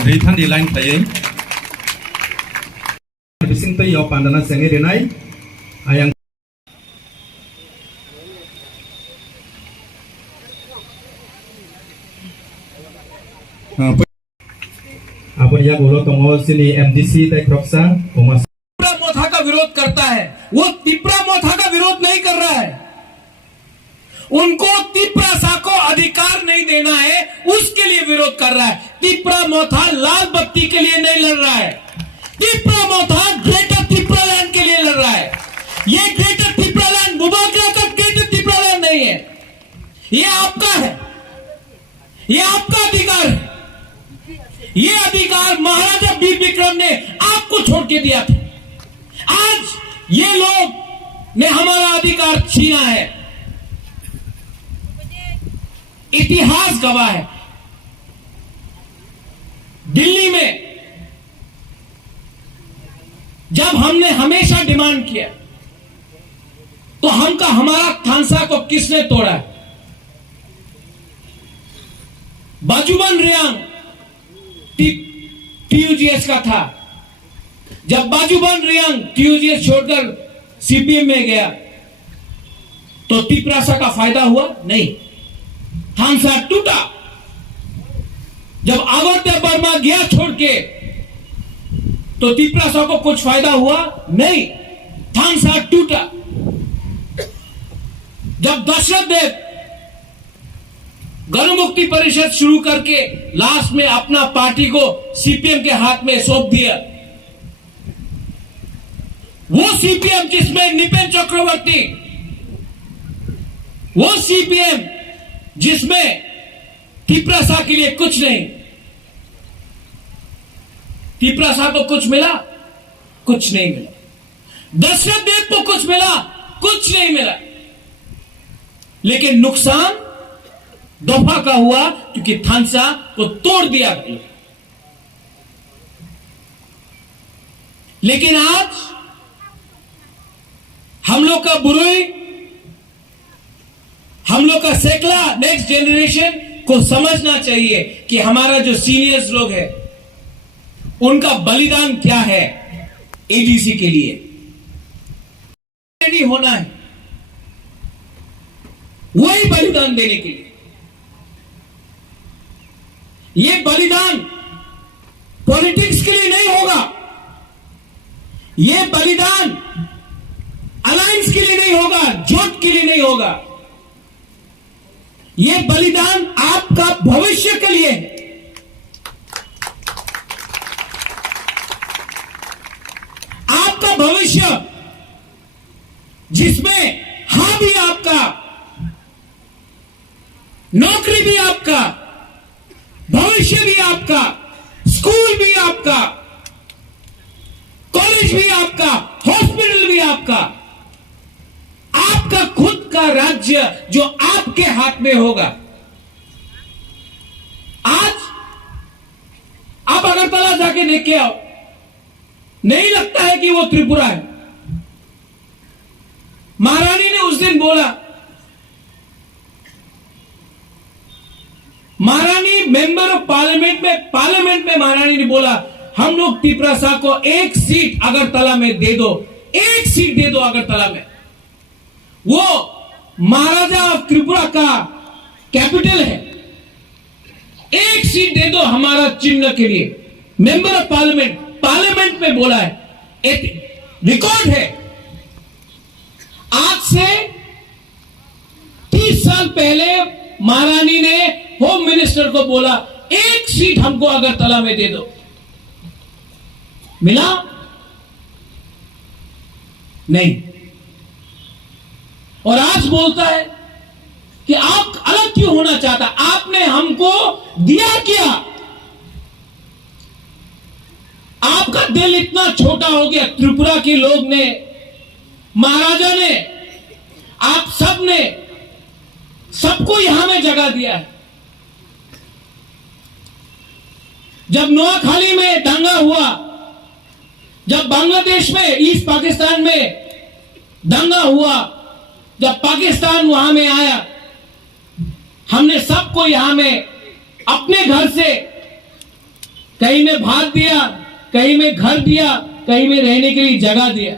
Ritan di lain tayang bising tu yo pandana sengi denai ayang apa ya बोलो तो sini MDC तक रक्षा उमस तिपरा मोथा का विरोध करता है, वो तिपरा मोथा का विरोध नहीं कर रहा है। उनको तिपरासा को अधिकार नहीं देना है, उसके लिए विरोध कर रहा है। तिपरा मोथा लाल बत्ती के लिए नहीं लड़ रहा है, तिपरा मोथा ग्रेटर तिपरालैंड के लिए लड़ रहा है। ये ग्रेटर तिपरालैंड बुबागरा का ग्रेटर तिपरालैंड नहीं है, ये आपका है, ये आपका अधिकार है। ये अधिकार महाराजा वीर विक्रम ने आपको छोड़ के दिया था। आज ये लोग ने हमारा अधिकार छीना है। इतिहास गवाह है, दिल्ली में जब हमने हमेशा डिमांड किया तो हमारा थानसा को किसने तोड़ा है? बाजूबन रियांग टीयूजीएस का था। जब बाजूबन रियांग टीयूजीएस छोड़कर सीपीएम में गया तो तिपरासा का फायदा हुआ नहीं, थानसा टूटा। जब आवर्त्य वर्मा गया छोड़ के तो तिपरासा को कुछ फायदा हुआ नहीं, थानसा टूटा। जब दशरथ देव गण मुक्ति परिषद शुरू करके लास्ट में अपना पार्टी को सीपीएम के हाथ में सौंप दिया, वो सीपीएम जिसमें निपेन चक्रवर्ती, वो सीपीएम जिसमें तिपरासा के लिए कुछ नहीं, तिपरासा को कुछ मिला? कुछ नहीं मिला। दशरथ देव को कुछ मिला? कुछ नहीं मिला। लेकिन नुकसान दफा का हुआ क्योंकि थानसा को तोड़ दिया गया। लेकिन आज हम लोग का बुरुई, हम लोग का सेकला नेक्स्ट जेनरेशन को समझना चाहिए कि हमारा जो सीनियर्स लोग हैं उनका बलिदान क्या है एडीसी के लिए। रेडी होना है वही बलिदान देने के लिए। ये बलिदान पॉलिटिक्स के लिए नहीं होगा, ये बलिदान अलायंस के लिए नहीं होगा, जोट के लिए नहीं होगा। ये बलिदान आपका भविष्य के लिए है। आपका भविष्य जिसमें हां भी आपका, नौकरी भी आपका, भविष्य भी आपका, स्कूल भी आपका, कॉलेज भी आपका, हॉस्पिटल भी आपका, आपका खुद का राज्य जो आपके हाथ में होगा। आज आप अगरतला जाके देख के आओ, नहीं लगता है कि वो त्रिपुरा है। महारानी ने उस दिन बोला, महारानी मेंबर ऑफ पार्लियामेंट में महारानी ने बोला हम लोग तिपरासा को एक सीट अगरतला में दे दो, एक सीट दे दो अगरतला में। वो महाराजा ऑफ त्रिपुरा का कैपिटल है, एक सीट दे दो हमारा चिन्ह के लिए। मेंबर ऑफ पार्लियामेंट में बोला है, एक रिकॉर्ड है। आज से 30 साल पहले महारानी ने होम मिनिस्टर को बोला एक सीट हमको अगरतला में दे दो, मिला नहीं। और आज बोलता है कि आप अलग क्यों होना चाहता, आपने हमको दिया क्या? आपका दिल इतना छोटा हो गया। त्रिपुरा के लोग ने, महाराजा ने, आप सब ने सबको यहां में जगह दिया है। जब नोआखाली में दंगा हुआ, जब बांग्लादेश में, ईस्ट पाकिस्तान में दंगा हुआ, जब पाकिस्तान वहां में आया, हमने सबको यहां में अपने घर से कहीं में भात दिया, कहीं में घर दिया, कहीं में रहने के लिए जगह दिया।